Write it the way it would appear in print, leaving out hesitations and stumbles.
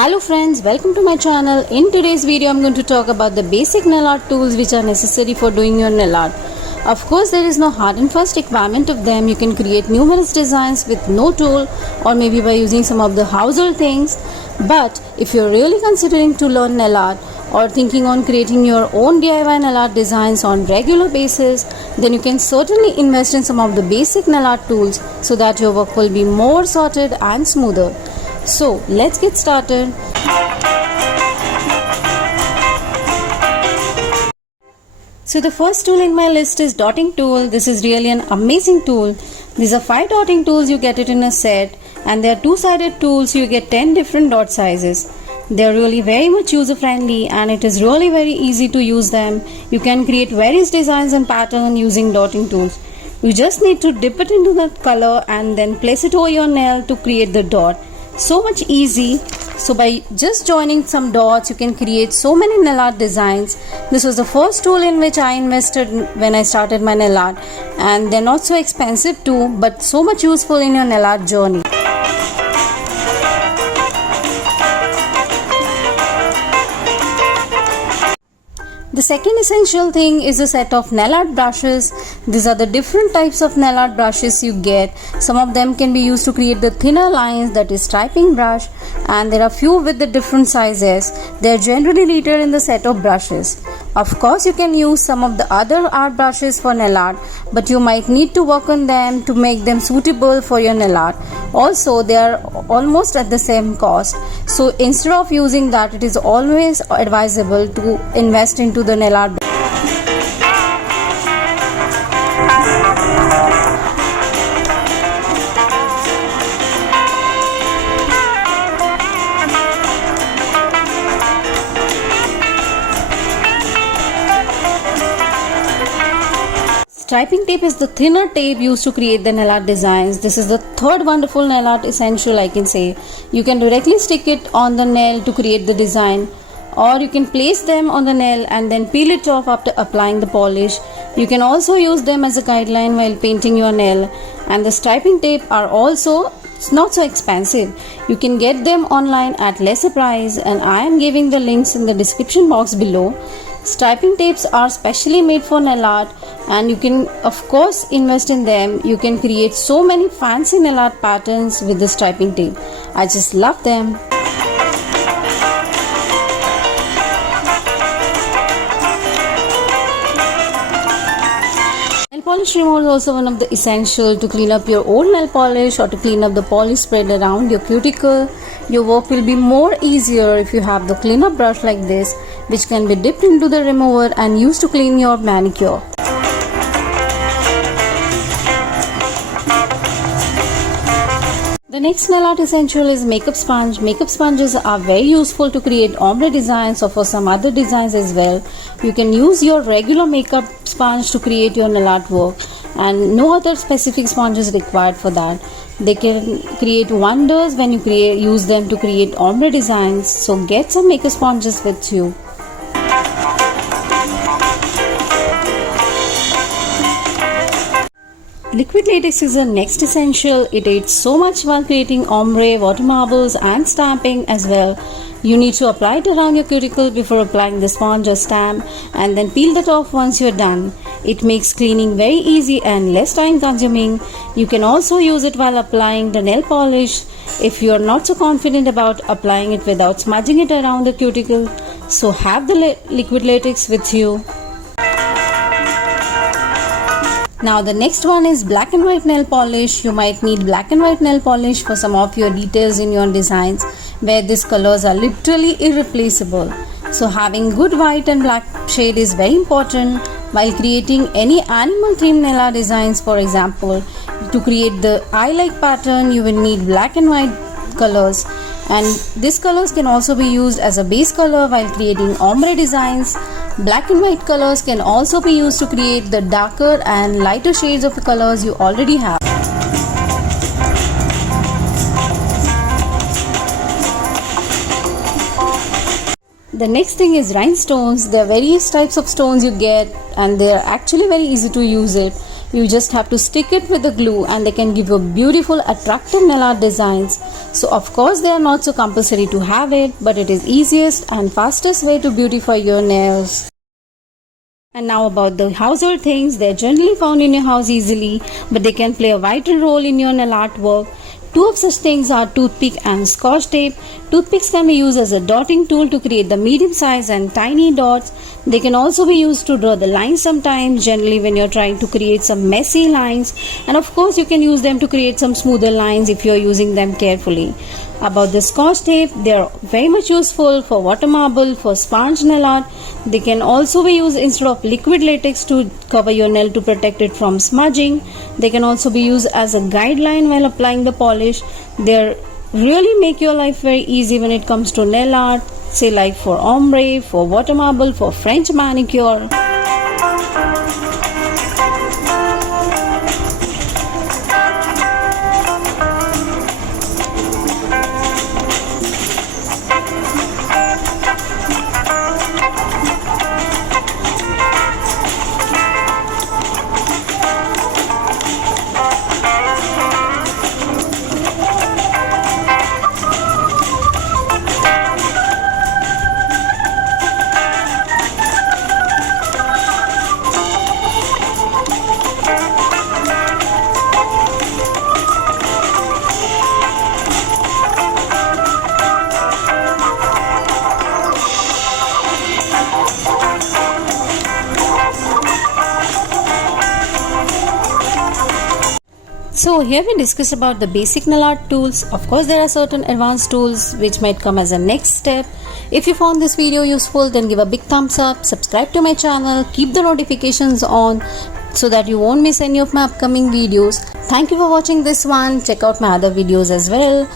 Hello friends, welcome to my channel. In today's video, I'm going to talk about the basic nail art tools which are necessary for doing your nail art. Of course, there is no hard and fast requirement of them. You can create numerous designs with no tool or maybe by using some of the household things. But if you're really considering to learn nail art or thinking on creating your own DIY nail art designs on regular basis, then you can certainly invest in some of the basic nail art tools so that your work will be more sorted and smoother. So let's get started. So the first tool in my list is dotting tool. This is really an amazing tool. These are 5 dotting tools, you get it in a set, and they are two-sided tools, you get 10 different dot sizes. They are really very much user friendly and it is really very easy to use them. You can create various designs and patterns using dotting tools. You just need to dip it into the color and then place it over your nail to create the dot. So much easy. So by just joining some dots, you can create so many nail art designs. This was the first tool in which I invested when I started my nail art, and they're not so expensive too, but so much useful in your nail art journey. The second essential thing is a set of nail art brushes. These are the different types of nail art brushes you get. Some of them can be used to create the thinner lines, that is striping brush, and there are few with the different sizes. They are generally littered in the set of brushes. Of course, you can use some of the other art brushes for nail art, but you might need to work on them to make them suitable for your nail art. Also, they are almost at the same cost. So instead of using that, it is always advisable to invest into the nail art. Striping tape is the thinner tape used to create the nail art designs. This is the third wonderful nail art essential, I can say. You can directly stick it on the nail to create the design, or you can place them on the nail and then peel it off after applying the polish. You can also use them as a guideline while painting your nail. And the striping tape are also not so expensive. You can get them online at lesser price, and I am giving the links in the description box below. Striping tapes are specially made for nail art, and you can of course invest in them. You can create so many fancy nail art patterns with the striping tape. I just love them. Nail polish remover is also one of the essential to clean up your old nail polish or to clean up the polish spread around your cuticle. Your work will be more easier if you have the cleanup brush like this, which can be dipped into the remover and used to clean your manicure. The next nail art essential is makeup sponge. Makeup sponges are very useful to create ombre designs or for some other designs as well. You can use your regular makeup sponge to create your nail art work, and no other specific sponge is required for that. They can create wonders when you use them to create ombre designs. So get some makeup sponges with you. Liquid latex is the next essential. It aids so much while creating ombre, water marbles and stamping as well. You need to apply it around your cuticle before applying the sponge or stamp, and then peel that off once you're done. It makes cleaning very easy and less time consuming. You can also use it while applying the nail polish if you are not so confident about applying it without smudging it around the cuticle. So have the liquid latex with you. Now the next one is black and white nail polish. You might need black and white nail polish for some of your details in your designs where these colors are literally irreplaceable. So having good white and black shade is very important while creating any animal themed nail art designs. For example, to create the eye-like pattern, you will need black and white colors, and these colors can also be used as a base color while creating ombre designs. Black and white colors can also be used to create the darker and lighter shades of the colors you already have. The next thing is rhinestones. There are various types of stones you get, and they are actually very easy to use it. You just have to stick it with the glue and they can give you beautiful attractive nail art designs. So of course they are not so compulsory to have it, but it is easiest and fastest way to beautify your nails. And now about the household things. They are generally found in your house easily, but they can play a vital role in your nail artwork. Two of such things are toothpick and scotch tape. Toothpicks can be used as a dotting tool to create the medium size and tiny dots. They can also be used to draw the lines sometimes, generally when you're trying to create some messy lines. And of course you can use them to create some smoother lines if you're using them carefully. About the scotch tape, they are very much useful for water marble, for sponge nail art. They can also be used instead of liquid latex to cover your nail to protect it from smudging. They can also be used as a guideline while applying the polish. They really make your life very easy when it comes to nail art, say like for ombre, for water marble, for French manicure. So here we discussed about the basic nail art tools. Of course there are certain advanced tools which might come as a next step. If you found this video useful, then give a big thumbs up, subscribe to my channel, keep the notifications on so that you won't miss any of my upcoming videos. Thank you for watching this one. Check out my other videos as well.